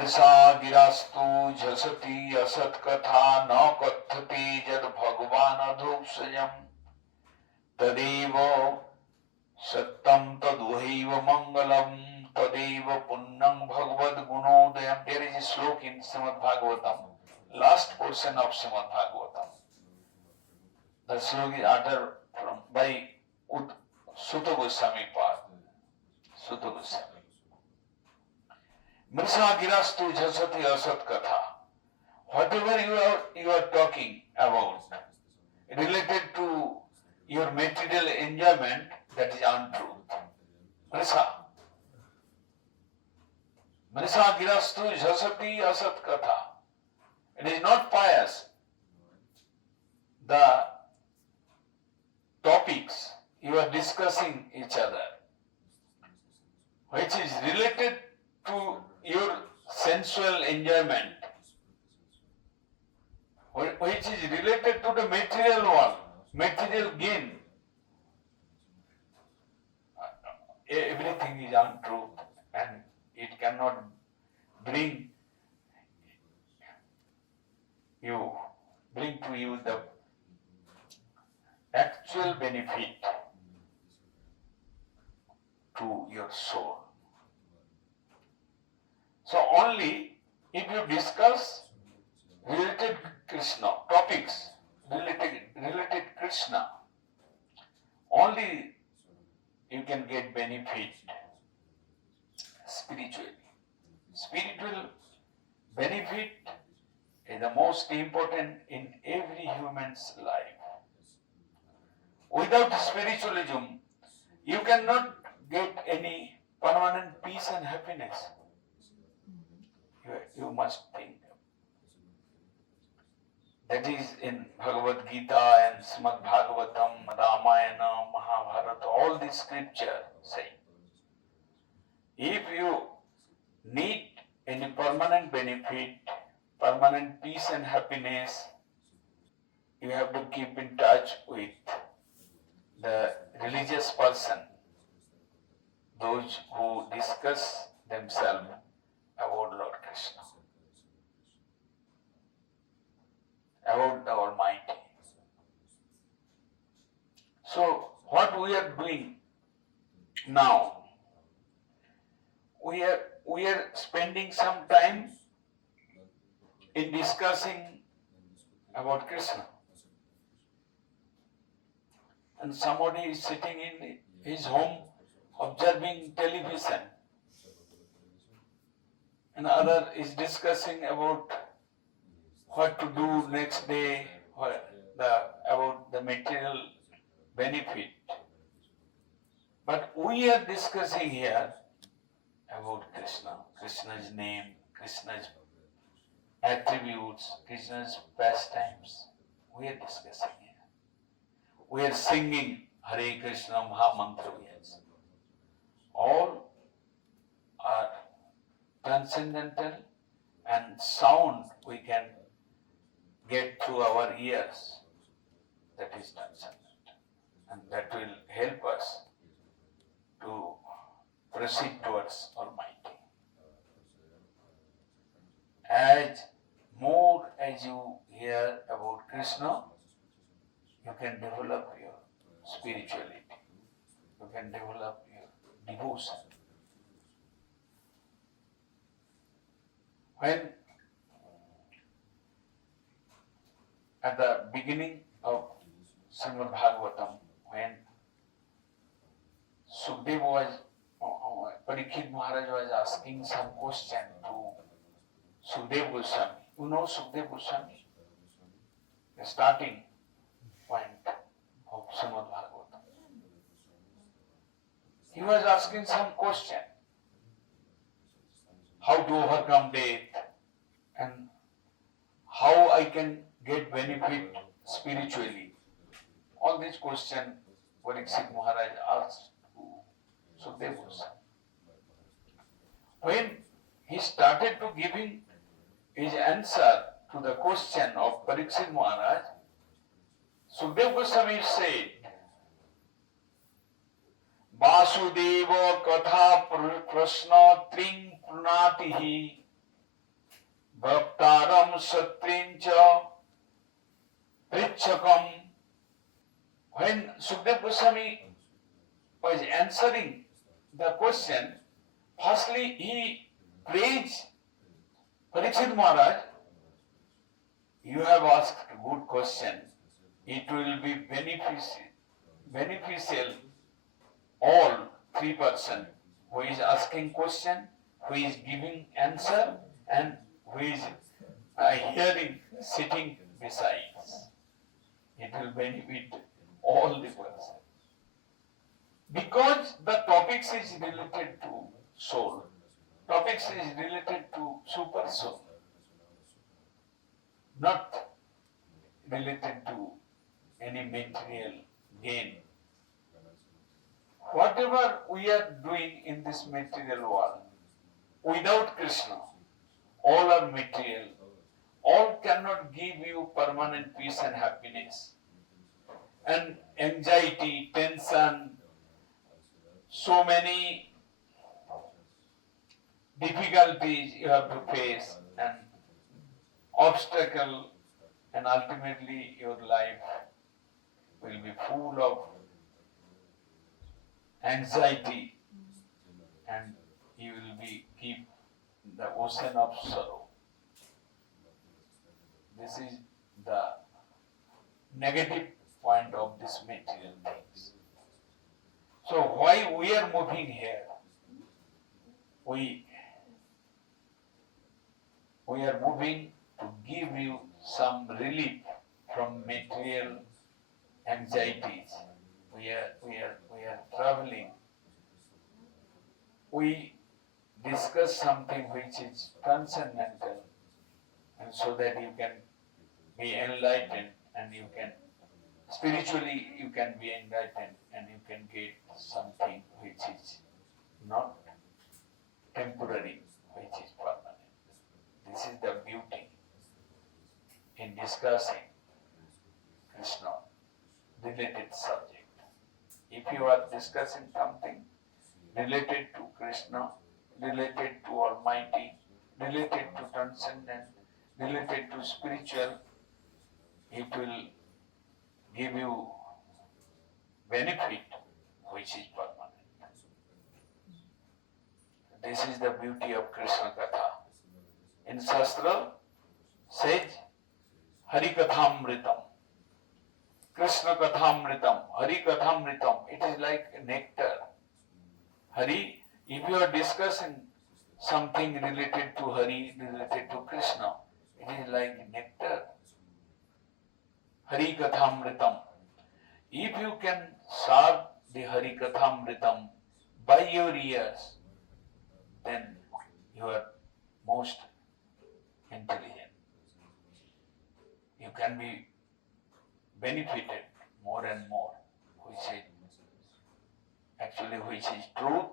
मृषा गिरास्तु झसति असत कथा न कथते जद भगवान अधोक्षजम् तदेव सत्यम तदुहैव मंगलम तदेव पुण्यं भगवद गुणोदयम. There is a श्लोक in Srimad Bhagavatam, last portion of Srimad Bhagavatam. The श्लोक is uttered by Sutta Goswami Pad. Sutta Goswami. Mrisa girastu jasati asat katha. Whatever you are talking about related to your material enjoyment, that is untruth. Mrisa. Mrisa girastu jasati asat katha. It is not pious. The topics you are discussing each other, which is related to your sensual enjoyment, which is related to the material world, material gain. Everything is untruth and it cannot bring to you the actual benefit to your soul. So only if you discuss related Krishna topics, related Krishna, only you can get benefit spiritually. Spiritual benefit is the most important in every human's life. Without spiritualism, you cannot get any permanent peace and happiness. You must think. That is in Bhagavad Gita and Srimad Bhagavatam, Ramayana, Mahabharata, all these scriptures say. If you need any permanent benefit, permanent peace and happiness, you have to keep in touch with the religious person, those who discuss themselves about Lord Krishna, about the Almighty. So what we are doing now, we are spending some time in discussing about Krishna. And somebody is sitting in his home observing television, and other is discussing about what to do next day, about the material benefit. But we are discussing here about Krishna, Krishna's name, Krishna's attributes, Krishna's pastimes. We are discussing here. We are singing Hare Krishna Mahamantra. All are transcendental, and sound we can get through our ears. That is transcendental, and that will help us to proceed towards Almighty. As more as you hear about Krishna, you can develop your spirituality. You can develop your devotion. When at the beginning of Srimad Bhagavatam, when Sukadeva was, Parikshit Maharaj was asking some question to Sukadeva Goswami. You know Sukadeva Goswami? The starting point of Srimad Bhagavatam. He was asking some question. How to overcome death and how I can get benefit spiritually. All these questions Parikshit Maharaj asked to Sukadeva Goswami. When he started to giving his answer to the question of Parikshit Maharaj, Sukadeva Goswami said, Vasudeva Katha Prashna Tring Pranatihi Bhaktaram Satrincha Prichakam. When Sukadeva Goswami was answering the question, firstly he praised Parikshit Maharaj. You have asked a good question. It will be beneficial all three persons, who is asking question, who is giving answer, and who is hearing, sitting beside. It will benefit all the persons. Because the topics is related to soul. Topics is related to super soul. Not related to any material gain. Whatever we are doing in this material world, without Krishna, all are material. All cannot give you permanent peace and happiness. And anxiety, tension, so many difficulties you have to face, and obstacle, and ultimately your life will be full of anxiety, and you will be keep the ocean of sorrow. This is the negative point of this material things. So why we are moving here? We are moving to give you some relief from material anxieties. We are traveling. We discuss something which is transcendental, and so that you can be enlightened, and you can spiritually you can be enlightened, and you can get something which is not temporary, which is permanent. This is the beauty in discussing Krishna related subject. If you are discussing something related to Krishna, related to Almighty, related to transcendent, related to spiritual, it will give you benefit which is permanent. This is the beauty of Krishna Katha. In Shastra says Hari Kathamritam, Krishna Kathamritam, Hari Kathamritam. It is like nectar. Hari, if you are discussing something related to Hari, related to Krishna, it is like nectar. Hari Kathamritam. If you can serve the Hari Kathamritam by your ears, then you are most intelligent. You can be benefited more and more, which is truth